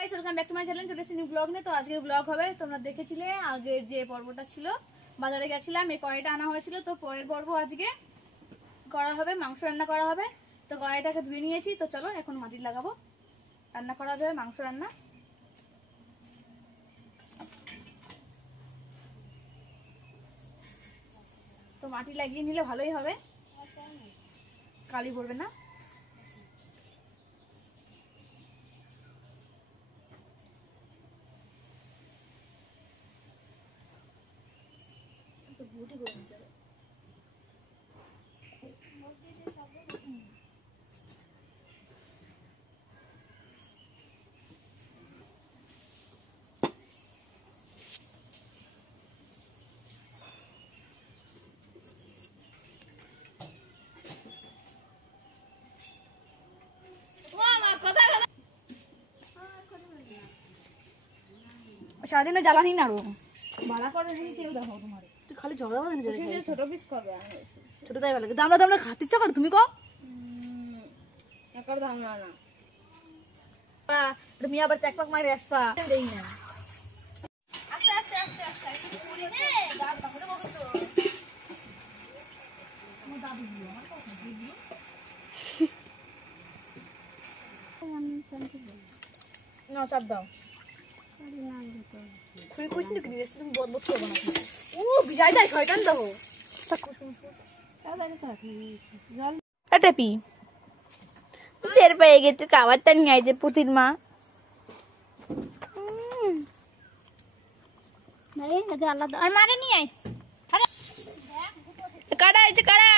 Guys welcome back to my channel. চলে এসেছি new blog নিয়ে। তো আজকের ব্লগ হবে, তোমরা দেখেছিলে আগের যে পর্বটা ছিল, বাজারে গেছিলাম, এই কড়াইটা আনা হয়েছিল। তো পরের পর্ব আজকে করা হবে, মাংস রান্না করা হবে। তো কড়াইটাকে ধুয়ে নিয়েছি, তো চলো এখন মাটি লাগাবো, রান্না করা হবে মাংস রান্না। তো মাটি লাগিয়ে নিলে ভালোই হবে, কালি পড়বে না। সারাদিন জ্বালানি না ভাড়া করে কেউ দেখো তোমার, তুই খালি ঝগড়া ছোট পিস করবে, ছোট তাই ভালো লাগে। আমরা তো আমরা খাতে ইচ্ছা করো, তুমি কো দাম না তুমি আবার এক পাক মারে আসবা দেই না। আস্তে আস্তে আস্তে আস্তে না চাপ দাও। খুঁড়ি কইছি নাকি দিয়েছ তুমি বন্ধ করবে না। ও বিজয় যায় শয়তান দাও। এটাপি তের পেয়ে গেছে, খাবারটা নিয়ে আইছে পুতির মা। আলাদা আর মারে নিয়ে আয়। কারা আইছে কারা?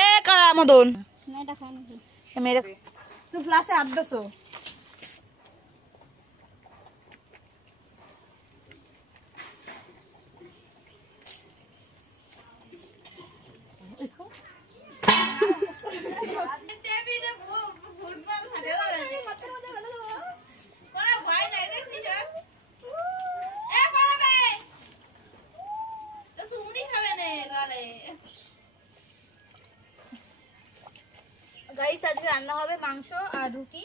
এ কারা মদন মেয়েরা তুই ক্লাসে হাত দেছো। গাইস আজকে রান্না হবে মাংস আর রুটি।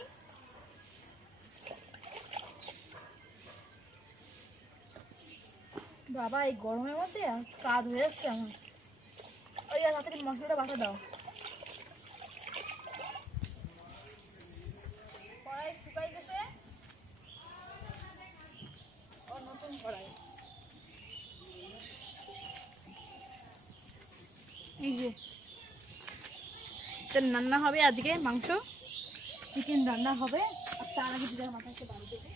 বাবা এই গরমের মধ্যে কাজ হয়ে যাচ্ছে আমার। ওই তাড়াতাড়ি মশলাটা বাটা দাও। কড়াই শুকাই গেছে, ও নতুন কড়াই। এই যে রান্না হবে আজকে মাংস, চিকেন রান্না হবে। আর তার আগে দিদার মাথা এসে বাড়ি দেবে।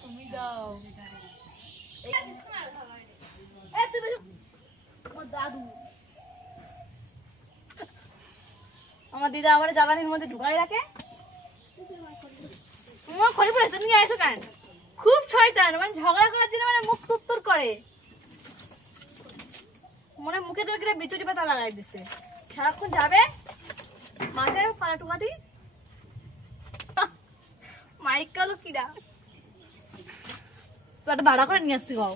তুমি দাও দাদু, আমার দিদা আমার জ্বালানির মধ্যে ঢুকাই রাখে। খড়ি পড়েছে নিয়ে আসো কেন? খুব শয়তান, মানে ঝগড়া করার জন্য মানে মুখ তুত্তুর করে, মনে মুখে তোর কিনা বিচুরি পাতা লাগাই দিছে। সারাক্ষণ যাবে মাঠে পাড়া টুকা দি মাইক কালো কিরা তো একটা ভাড়া করে নিয়ে আসতে গাও।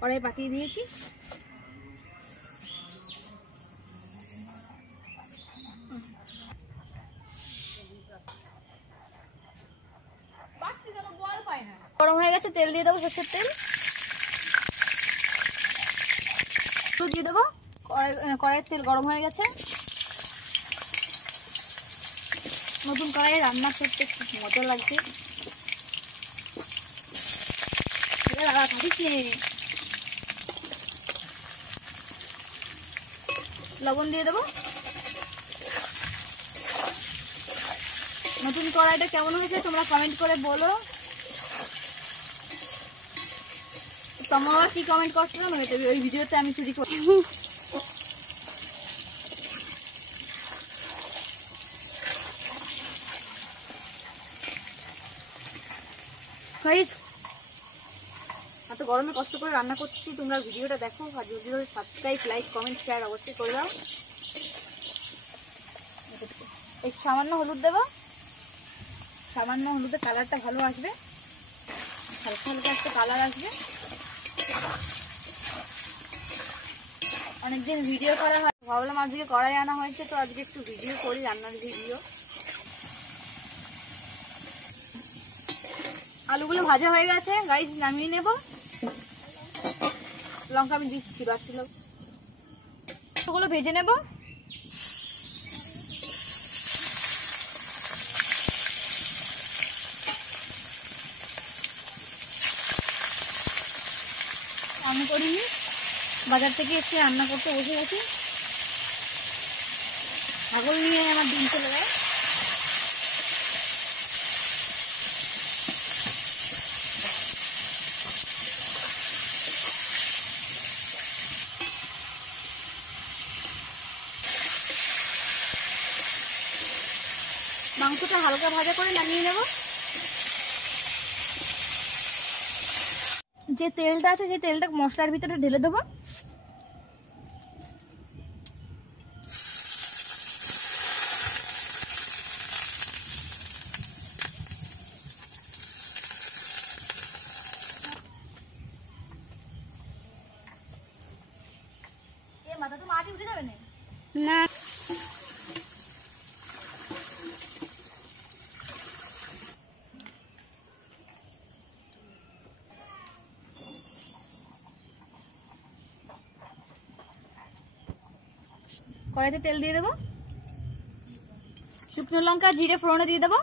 কড়াই পাতিয়ে দিয়েছি, গরম হয়ে গেছে। তেল দিয়ে দেবো, সরষের তেল দিয়ে দেবো। কড়াইয়ের তেল গরম হয়ে গেছে। নতুন কড়াই রান্না করতে খুব মজা লাগছে। লবণ দিয়ে দেবো। নতুন কড়াইটা কেমন হয়েছে তোমরা কমেন্ট করে বলো। তোমরা কি কমেন্ট করছো না ওই ভিডিওতে আমি চুরি করি। এত গরমে কষ্ট করে রান্না করছি, তোমরা ভিডিওটা দেখো। আর যদি সাবস্ক্রাইব লাইক কমেন্ট শেয়ার অবশ্যই করে দাও। একটু সামান্য হলুদ দেবো, সামান্য হলুদের কালারটা ভালো আসবে, হালকা হালকা একটা কালার আসবে। অনেকদিন ভিডিও করা হয়, ভাবলাম আজকে কড়াই আনা হয়েছে তো আজকে একটু ভিডিও করি, রান্নার ভিডিও। আলুগুলো ভাজা হয়ে গেছে গাইস, নামিয়ে নেব। লঙ্কা আমি দিচ্ছি, বাড়তি লঙ্কাগুলো ভেজে নেব। আমি করিনি, বাজার থেকে একটু রান্না করতে বসে গেছি। ছাগল নিয়ে আমার দিন চলে যায়। মাংসটা হালকা ভাজা করে নামিয়ে নেব। যে তেলটা আছে সেই তেলটা মশলার ভিতরে ঢেলে দেবো। মাথা তো মাটি উঠে যাবে না। কড়াইতে তেল দিয়ে দেবো, শুকনো লঙ্কা জিরে ফোড়নে দিয়ে দেবো।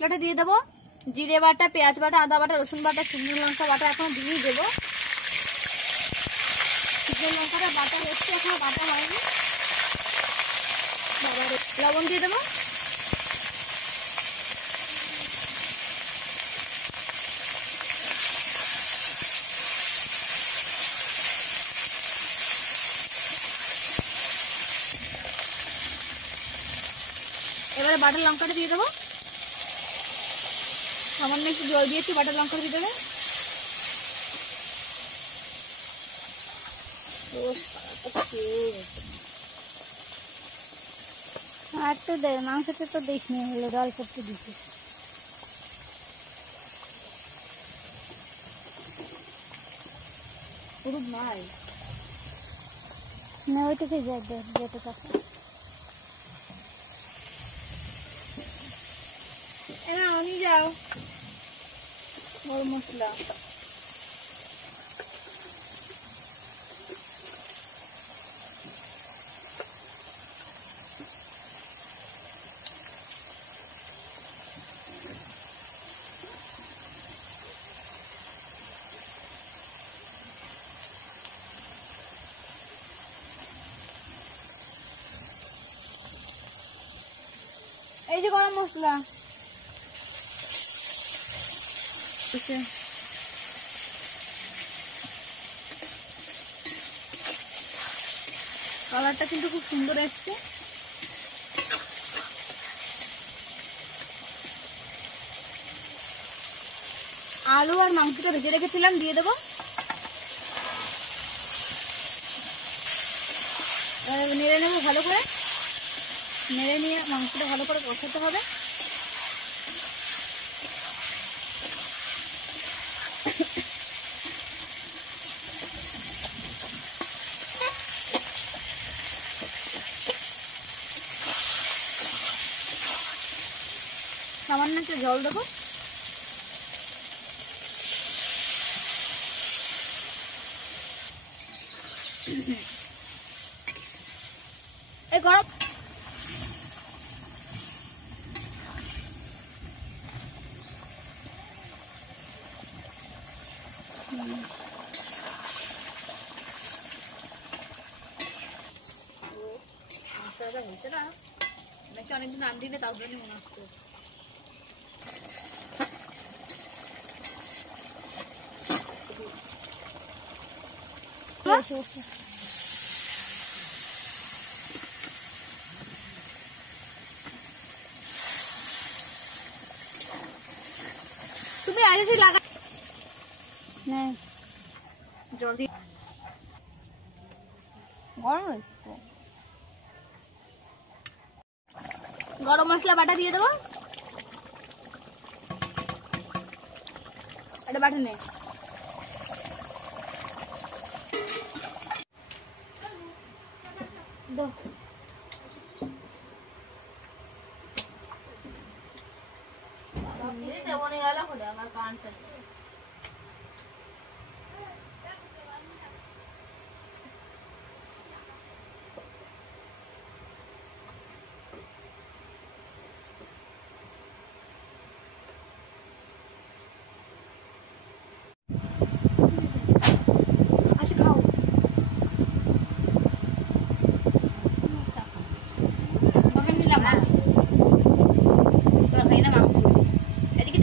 মশলাটা দিয়ে দেবো, জিরে বাটা, পেঁয়াজ বাটা, আদা বাটা, রসুন বাটা, শুকনো লঙ্কা বাটা এখন দিয়ে দেবো। শুকনো লঙ্কাটা বাটা হচ্ছে, এখনো বাটা হয়নি। লবণ দিয়ে দেবো। এবারে বাটার লঙ্কাটা দিয়ে দেবো, সামান্য একটু জল দিয়েছি বাটার লঙ্কার ভিতরে। আর তো দে, মাংসটা তো দিস নি, হলো ডাল করতে দিচ্ছি। নাই না, ওইটাকে যেতে থাকে। আমি যাও গরম মশলা, এই যে গরম মশলা। কালারটা কিন্তু খুব সুন্দর এসছে। আলু আর মাংসটা ভেজে রেখেছিলাম দিয়ে দেবো। নেড়ে নেবো ভালো করে, নেড়ে নিয়ে মাংসটা ভালো করে কষাতে হবে। সামান্য একটু জল দেবো। এই গরম হয়েছে না, নাকি অনেকদিন আন দিনে তার জন্য মনে আসতো। তুই আসিস লাগা না জলদি গরম রয়েছে তো। গরম মশলা বাটা দিয়ে দেবো, এটা বাটা নে। আমার কানটা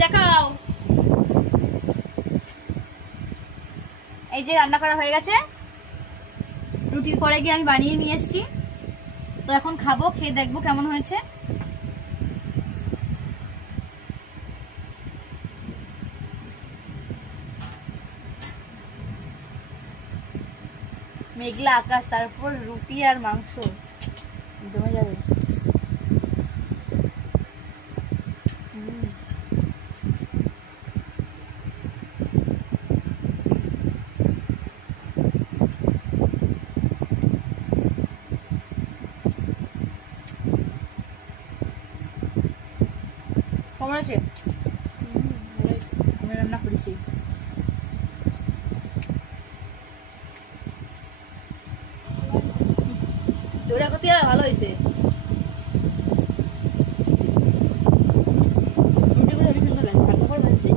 দেখাও। এই যে রান্না করা হয়ে গেছে, রুটির পরে গিয়ে আমি বানিয়ে নিয়ে এসেছি। তো এখন খাবো, খেয়ে দেখবো কেমন হয়েছে। মেঘলা আকাশ, তারপর রুটি আর মাংস জমে যাবে। কেমন আছে? আমি রান্না করেছি। জোড়া করতে ভালো হয়েছে, রুটিগুলো হেবি সুন্দর লাগে, হালকা করে ভাজছি।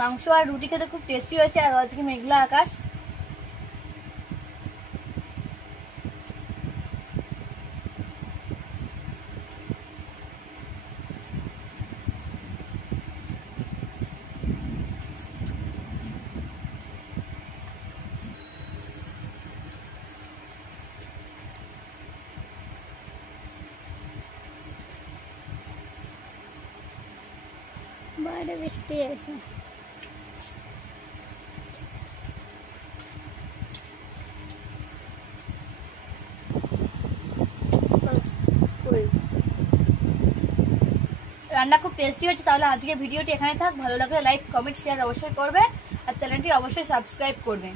মাংস আর রুটি খেতে খুব টেস্টি হয়েছে। আর আজকে মেঘলা আকাশ, বাইরে বৃষ্টি আছে। রান্না খুব টেস্টি হয়েছে। তাহলে আজকের ভিডিওটি এখানে থাক। ভালো লাগলে লাইক, কমেন্ট, শেয়ার অবশ্যই করবে আর চ্যানেলটি অবশ্যই সাবস্ক্রাইব করবে।